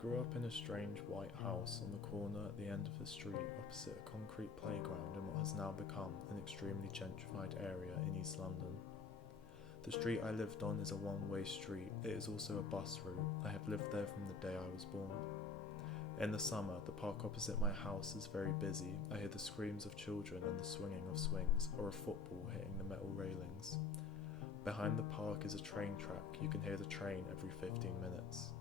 grew up in a strange white house on the corner at the end of the street opposite a concrete playground in what has now become an extremely gentrified area in East London. The street I lived on is a one-way street. It is also a bus route. I have lived there from the day I was born. In the summer, the park opposite my house is very busy. I hear the screams of children and the swinging of swings, or a football hitting the metal railings. Behind the park is a train track. You can hear the train every 15 minutes.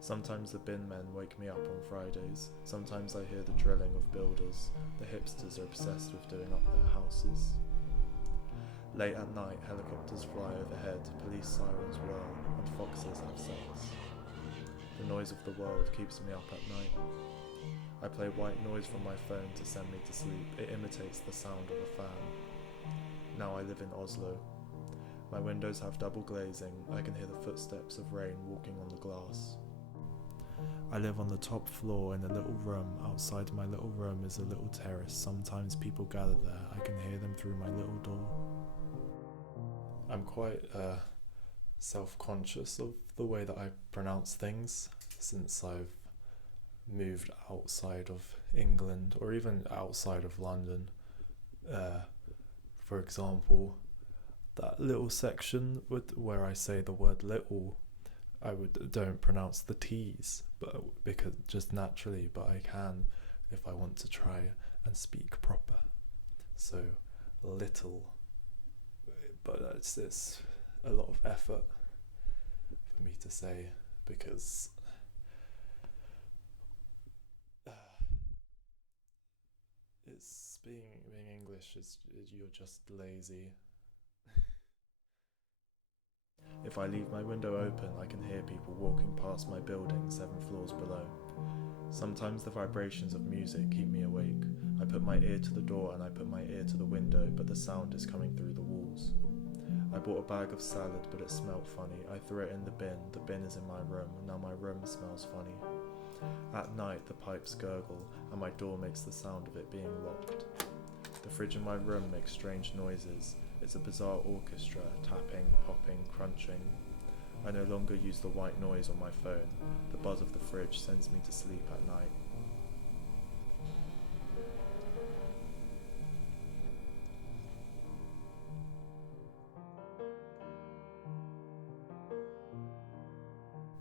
Sometimes the bin men wake me up on Fridays. Sometimes I hear the drilling of builders. The hipsters are obsessed with doing up their houses. Late at night, helicopters fly overhead, police sirens whirl, and foxes have sex. The noise of the world keeps me up at night. I play white noise from my phone to send me to sleep. It imitates the sound of a fan. Now I live in Oslo. My windows have double glazing. I can hear the footsteps of rain walking on the glass. I live on the top floor in a little room. Outside my little room is a little terrace. Sometimes people gather there. I can hear them through my little door. I'm quite self-conscious of the way that I pronounce things since I've moved outside of England or even outside of London. For example, that little section where I say the word little, don't pronounce the T's, but because just naturally, but I can if I want to try and speak proper. So little, but it's a lot of effort for me to say because it's being English is you're just lazy. If I leave my window open, I can hear people walking past my building 7 floors below. Sometimes the vibrations of music keep me awake. I put my ear to the door and I put my ear to the window, but the sound is coming through the walls. I bought a bag of salad, but it smelled funny. I threw it in the bin. The bin is in my room. Now my room smells funny. At night, the pipes gurgle, and my door makes the sound of it being locked. The fridge in my room makes strange noises. It's a bizarre orchestra, tapping, popping, crunching. I no longer use the white noise on my phone. The buzz of the fridge sends me to sleep at night.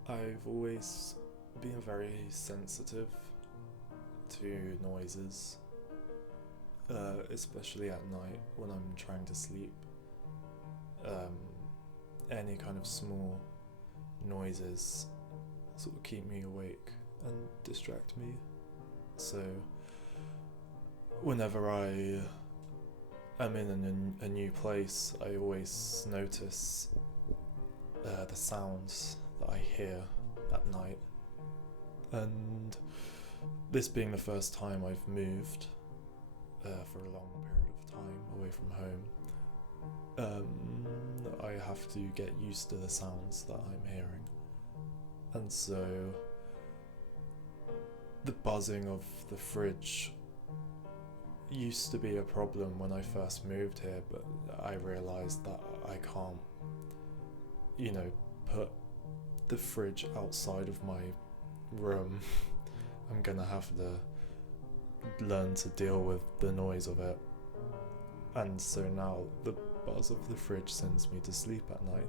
I've always been very sensitive to noises, especially at night when I'm trying to sleep. Any kind of small noises sort of keep me awake and distract me. So whenever I am in a new place, I always notice the sounds that I hear at night. And this being the first time I've moved for a long period of time away from home, I have to get used to the sounds that I'm hearing. And so the buzzing of the fridge used to be a problem when I first moved here, but I realised that I can't, put the fridge outside of my room. I'm gonna have to learn to deal with the noise of it. And so now the buzz of the fridge sends me to sleep at night.